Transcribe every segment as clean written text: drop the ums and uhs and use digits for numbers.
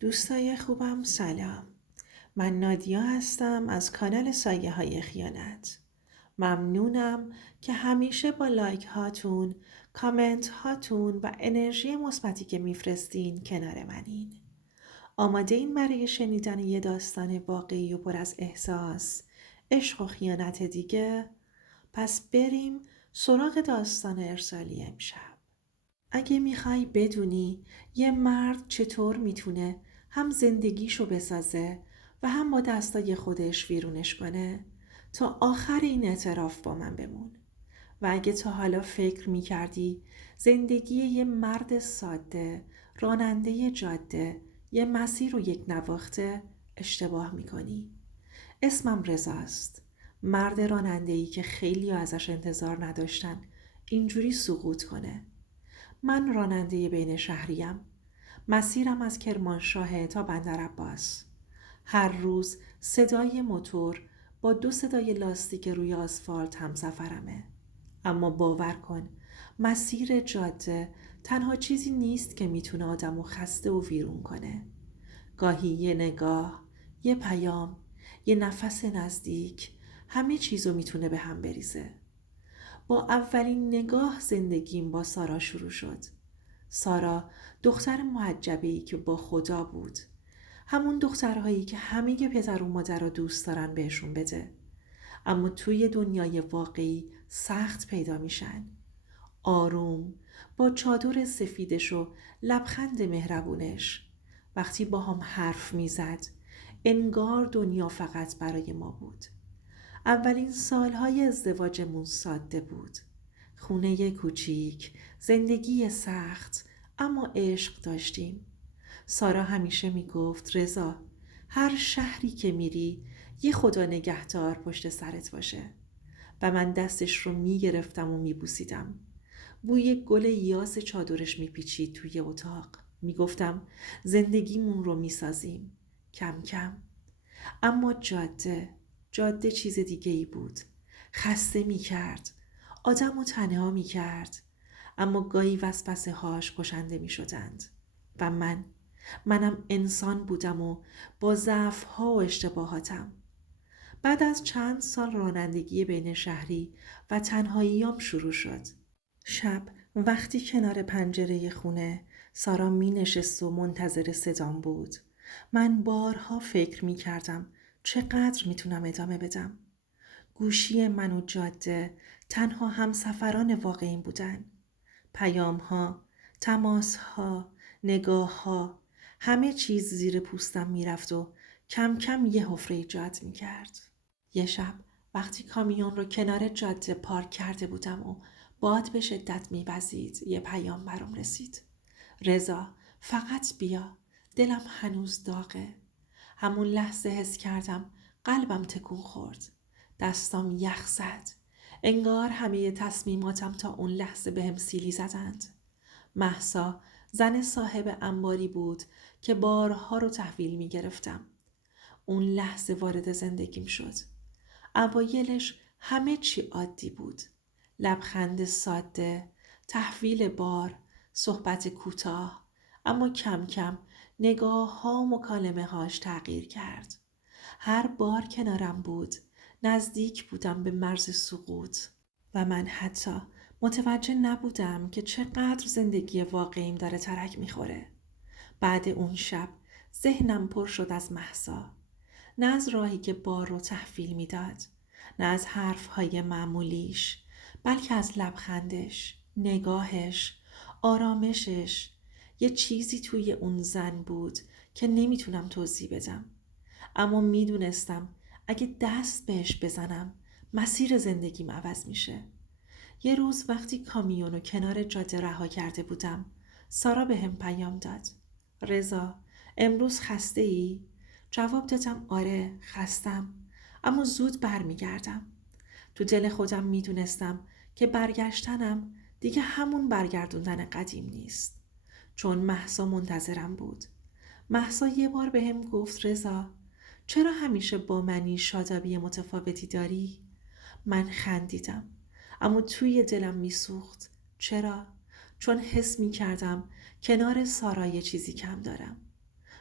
دوستای خوبم سلام. من نادیا هستم از کانال سایه های خیانت. ممنونم که همیشه با لایک هاتون، کامنت هاتون و انرژی مثبتی که میفرستین کنار منین. آماده این برای شنیدن یه داستان واقعی و پر از احساس، عشق و خیانت دیگه؟ پس بریم سراغ داستان ارسالی امشب. اگه میخوای بدونی یه مرد چطور میتونه هم زندگیشو بسازه و هم با دستای خودش ویرونش کنه، تا آخر این اعتراف با من بمون. و اگه تا حالا فکر میکردی زندگی یه مرد ساده، راننده جاده، یه مسیر و یک نواخته، اشتباه میکنی. اسمم رضاست. مرد راننده‌ای که خیلی ازش انتظار نداشتن اینجوری سقوط کنه. من راننده بین شهریم. مسیرم از کرمانشاه تا بندرعباس. هر روز صدای موتور با 2 صدای لاستیک روی آسفالت همسفرمه. اما باور کن، مسیر جاده تنها چیزی نیست که میتونه آدمو خسته و ویرون کنه. گاهی یه نگاه، یه پیام، یه نفس نزدیک، همه چیزو میتونه به هم بریزه. با اولین نگاه زندگیم با سارا شروع شد. سارا دختر محجبه‌ای که با خدا بود. همون دخترهایی که همه پدر و مادر رو دوست دارن بهشون بده. اما توی دنیای واقعی سخت پیدا میشن. آروم، با چادر سفیدش و لبخند مهربونش. وقتی با هم حرف میزد، انگار دنیا فقط برای ما بود. اولین سالهای ازدواجمون ساده بود. خونه کوچیک، زندگی سخت، اما عشق داشتیم. سارا همیشه میگفت رضا، هر شهری که میری یه خدا نگهدار پشت سرت باشه. و من دستش رو میگرفتم و میبوسیدم. بوی گل یاس چادرش میپیچید توی اتاق. میگفتم زندگیمون رو میسازیم کم کم. اما جاده چیز دیگه ای بود. خسته می کرد. آدم رو تنها می کرد. اما گاهی وسوسه هاش کشنده می شدند. و منم انسان بودم و با ضعف ها و اشتباهاتم. بعد از چند سال رانندگی بین شهری و تنهاییام شروع شد. شب وقتی کنار پنجره خونه سارا می نشست و منتظر صدام بود. من بارها فکر می کردم چقدر می تونم ادامه بدم. گوشی من و جاده تنها همسفران واقعیم بودن. پیام ها، تماس ها، نگاه ها، همه چیز زیر پوستم می رفت و کم کم یه حفره ایجاد می کرد. یه شب وقتی کامیون رو کنار جاده پارک کرده بودم و باد به شدت می‌وزید، یه پیام برام رسید. رضا، فقط بیا. دلم هنوز داغه. همون لحظه حس کردم قلبم تکون خورد. دستام یخ زد. انگار همه تصمیماتم تا اون لحظه بهم سیلی زدند. مهسا زن صاحب انباری بود که بارها رو تحویل می گرفتم. اون لحظه وارد زندگیم شد. اوایلش همه چی عادی بود. لبخند ساده، تحویل بار، صحبت کوتاه، اما کم کم نگاه ها و مکالمه هاش تغییر کرد. هر بار کنارم بود، نزدیک بودم به مرز سقوط و من حتی متوجه نبودم که چقدر زندگی واقعیم داره ترک میخوره. بعد اون شب ذهنم پر شد از مهسا. نه از راهی که بار رو تحویل میداد، نه از حرفهای معمولیش، بلکه از لبخندش، نگاهش، آرامشش. یه چیزی توی اون زن بود که نمیتونم توضیح بدم. اما میدونستم اگه دست بهش بزنم مسیر زندگیم عوض میشه. یه روز وقتی کامیونو کنار جاده رها کرده بودم، سارا بهم پیام داد. رضا، امروز خسته ای؟ جواب دادم آره خستم، اما زود برمیگردم. تو دل خودم میدونستم که برگشتنم دیگه همون برگردوندن قدیم نیست. چون مهسا منتظرم بود. مهسا یه بار بهم گفت رضا، چرا همیشه با منی شادابی متفاوتی داری؟ من خندیدم، اما توی دلم میسوخت. چرا؟ چون حس میکردم کنار سارا یه چیزی کم دارم.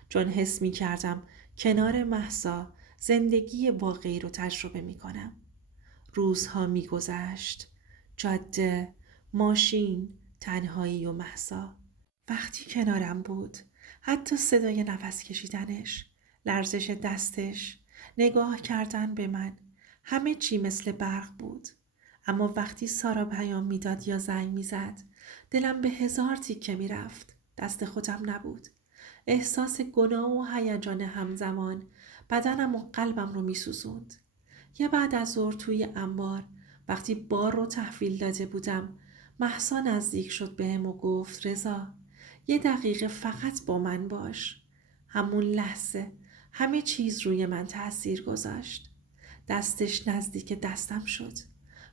چون حس می کردم کنار مهسا زندگی واقعی رو تجربه می کنم. روزها می گذشت. جاده، ماشین، تنهایی و مهسا. وقتی کنارم بود، حتی صدای نفس کشیدنش، لرزش دستش، نگاه کردن به من، همه چی مثل برق بود. اما وقتی سارا پیام میداد یا زنگ میزد، دلم به هزار تیکه میرفت. دست خودم نبود. احساس گناه و هیجان همزمان بدنم و قلبم رو میسوزوند. یه بعد از ظهر توی انبار وقتی بار رو تحویل داده بودم، مهسا نزدیک شد بهم و گفت رضا، یه دقیقه فقط با من باش. همون لحظه همه چیز روی من تأثیر گذاشت. دستش نزدیک دستم شد.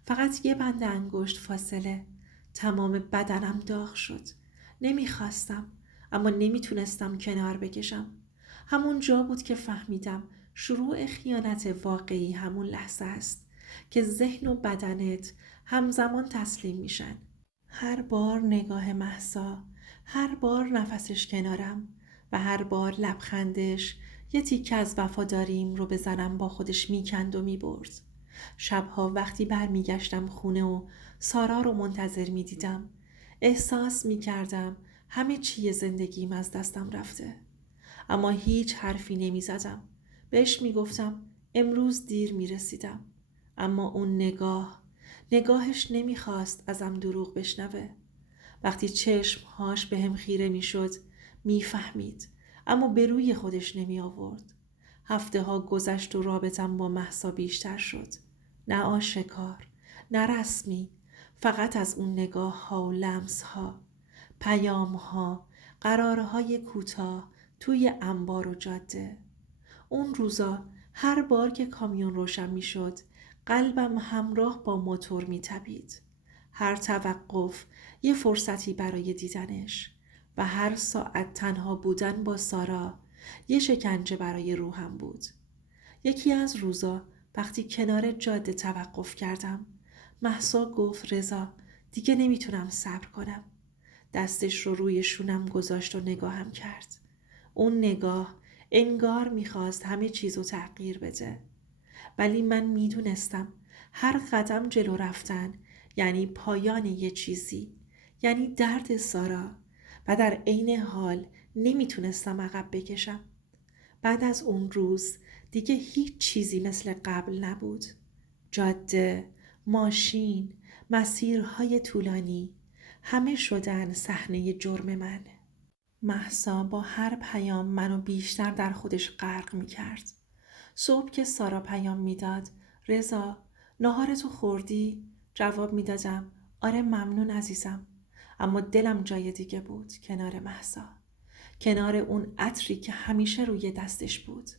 فقط یه بند انگشت فاصله. تمام بدنم داغ شد. نمیخواستم، اما نمیتونستم کنار بکشم. همون جا بود که فهمیدم شروع خیانت واقعی همون لحظه است که ذهن و بدنت همزمان تسلیم میشن. هر بار نگاه مهسا، هر بار نفسش کنارم و هر بار لبخندش یه تیکه از وفاداریم رو به زنم با خودش میکند و میبرد. شبها وقتی برمیگشتم خونه و سارا رو منتظر میدیدم، احساس میکردم همه چی زندگیم از دستم رفته. اما هیچ حرفی نمیزدم. بهش میگفتم امروز دیر میرسیدم. اما اون نگاهش نمیخواست ازم دروغ بشنوه. وقتی چشمهاش به هم خیره میشد میفهمید، اما به روی خودش نمی آورد. هفته ها گذشت و رابطم با مهسا بیشتر شد. نه آشکار، نه رسمی، فقط از اون نگاه ها و لمس ها، پیام ها، قرارهای کوتاه توی انبار و جاده. اون روزا هر بار که کامیون روشن می شد قلبم همراه با موتور می تپید. هر توقف یه فرصتی برای دیدنش و هر ساعت تنها بودن با سارا یه شکنجه برای روحم بود. یکی از روزا وقتی کنار جاده توقف کردم، مهسا گفت رضا، دیگه نمیتونم صبر کنم. دستش رو روی شونم گذاشت و نگاهم کرد. اون نگاه انگار میخواست همه چیزو تغییر بده. ولی من میدونستم هر قدم جلو رفتن یعنی پایان یه چیزی، یعنی درد سارا، و در عین حال نمیتونستم عقب بکشم. بعد از اون روز دیگه هیچ چیزی مثل قبل نبود. جاده، ماشین، مسیرهای طولانی، همه شدن صحنه جرم من. مهسا با هر پیام منو بیشتر در خودش غرق میکرد. صبح که سارا پیام میداد رضا، ناهارتو خوردی؟ جواب میدادم آره ممنون عزیزم. اما دلم جای دیگه بود، کنار مهسا، کنار اون عطری که همیشه روی دستش بود.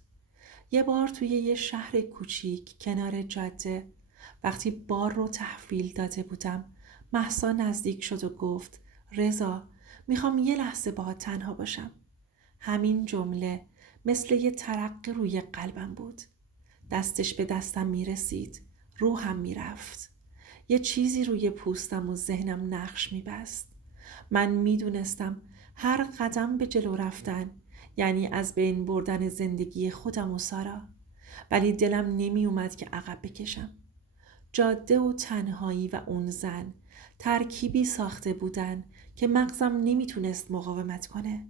یه بار توی یه شهر کوچیک کنار جاده وقتی بار رو تحویل داده بودم، مهسا نزدیک شد و گفت رضا، میخوام یه لحظه باهات تنها باشم. همین جمله مثل یه ترقه روی قلبم بود. دستش به دستم میرسید، روحم میرفت. یه چیزی روی پوستم و ذهنم نقش میبست. من میدونستم هر قدم به جلو رفتن یعنی از بین بردن زندگی خودم و سارا، ولی دلم نمی اومد که عقب بکشم. جاده و تنهایی و اون زن ترکیبی ساخته بودن که مغزم نمیتونست مقاومت کنه.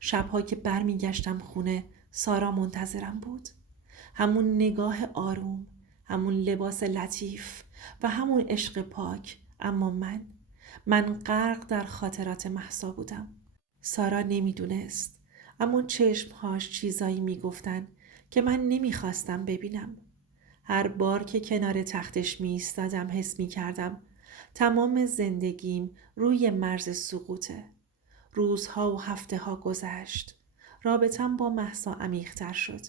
شبها که برمیگشتم خونه سارا منتظرم بود. همون نگاه آروم، همون لباس لطیف و همون عشق پاک. اما من غرق در خاطرات مهسا بودم. سارا نمیدونست، اما چشمهاش چیزایی میگفتن که من نمیخواستم ببینم. هر بار که کنار تختش میایستادم حس میکردم تمام زندگیم روی مرز سقوطه. روزها و هفته ها گذشت. رابطم با مهسا عمیق‌تر شد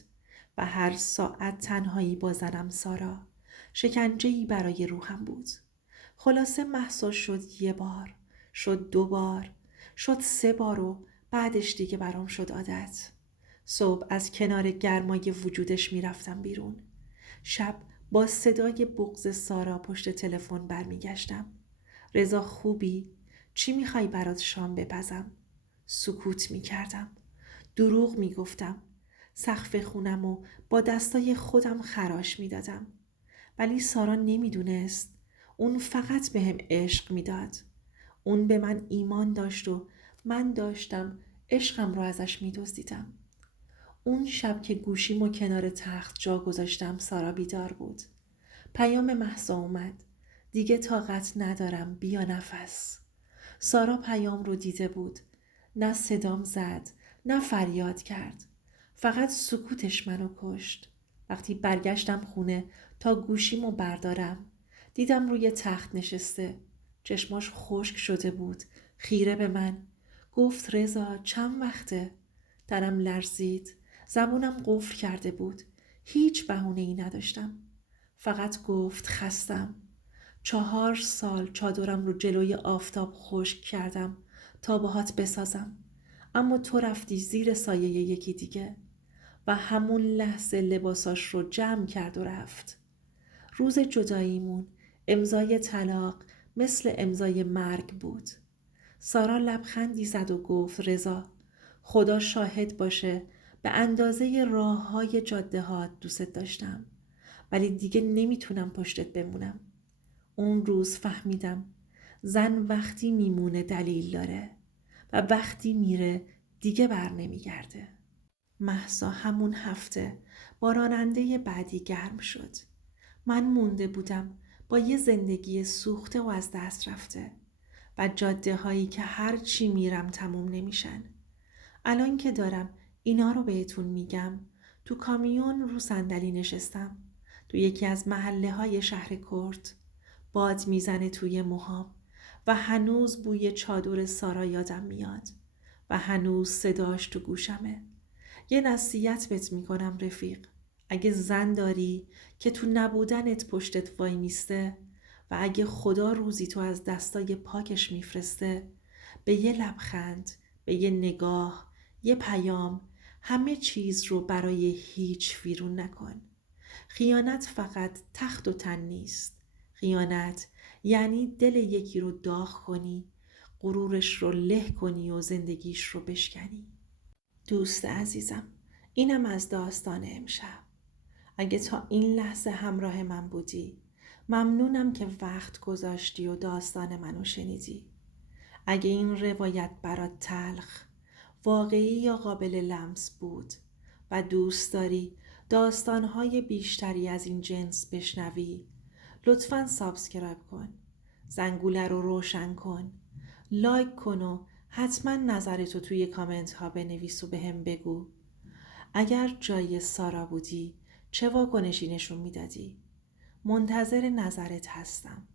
و هر ساعت تنهایی با زنم سارا شکنجه‌ای برای روحم بود. خلاصه مهسا شد یه بار، شد 2 بار، شد 3 بار و بعدش دیگه برام شد عادت. صبح از کنار گرمای وجودش میرفتم بیرون. شب با صدای بغض سارا پشت تلفن برمیگشتم. رضا خوبی؟ چی میخوای برات شام بپزم؟ سکوت میکردم. دروغ میگفتم. سقف خونم و با دستای خودم خراش میدادم. ولی سارا نمیدونست. اون فقط بهم عشق میداد. اون به من ایمان داشت و من داشتم عشقم رو ازش میدزدیدم. اون شب که گوشیمو کنار تخت جا گذاشتم سارا بیدار بود. پیام مهسا اومد. دیگه طاقت ندارم، بیا نفس. سارا پیام رو دیده بود. نه صدام زد، نه فریاد کرد. فقط سکوتش منو کشت. وقتی برگشتم خونه تا گوشیمو بردارم، دیدم روی تخت نشسته. چشماش خشک شده بود. خیره به من. گفت رضا چند وقته؟ تنم لرزید. زبونم قفل کرده بود. هیچ بهونه‌ای نداشتم. فقط گفت خستم. 4 سال چادرم رو جلوی آفتاب خشک کردم تا باهات بسازم. اما تو رفتی زیر سایه یکی دیگه و همون لحظه لباساش رو جمع کرد و رفت. روز جداییمون امضای طلاق مثل امضای مرگ بود. سارا لبخندی زد و گفت رضا خدا شاهد باشه به اندازه راه‌های جاده ها دوست داشتم، ولی دیگه نمیتونم پشتت بمونم. اون روز فهمیدم زن وقتی میمونه دلیل داره و وقتی میره دیگه بر نمیگرده. مهسا همون هفته با راننده بعدی گرم شد. من مونده بودم با یه زندگی سوخته و از دست رفته و جاده هایی که هر چی میرم تموم نمیشن. الان که دارم اینا رو بهتون میگم، تو کامیون رو صندلی نشستم. تو یکی از محله های شهر کرد. باد میزنه توی موهام و هنوز بوی چادر سارا یادم میاد و هنوز صداش تو گوشمه. یه نصیحت بهت میکنم رفیق. اگه زن داری که تو نبودنت پشتت وای میسته و اگه خدا روزی تو از دستای پاکش میفرسته، به یه لبخند، به یه نگاه، یه پیام، همه چیز رو برای هیچ ویرون نکن. خیانت فقط تخت و تن نیست. خیانت یعنی دل یکی رو داغ کنی، غرورش رو له کنی و زندگیش رو بشکنی. دوست عزیزم، اینم از داستان امشب. اگه تا این لحظه همراه من بودی، ممنونم که وقت گذاشتی و داستان منو شنیدی. اگه این روایت برات تلخ، واقعی یا قابل لمس بود و دوست داری داستانهای بیشتری از این جنس بشنوی، لطفاً سابسکرایب کن. زنگوله رو روشن کن. لایک کن و حتما نظرتو توی کامنت ها بنویس و بهم بگو. اگر جای سارا بودی چه واکنشی نشون میدادی؟ منتظر نظرت هستم.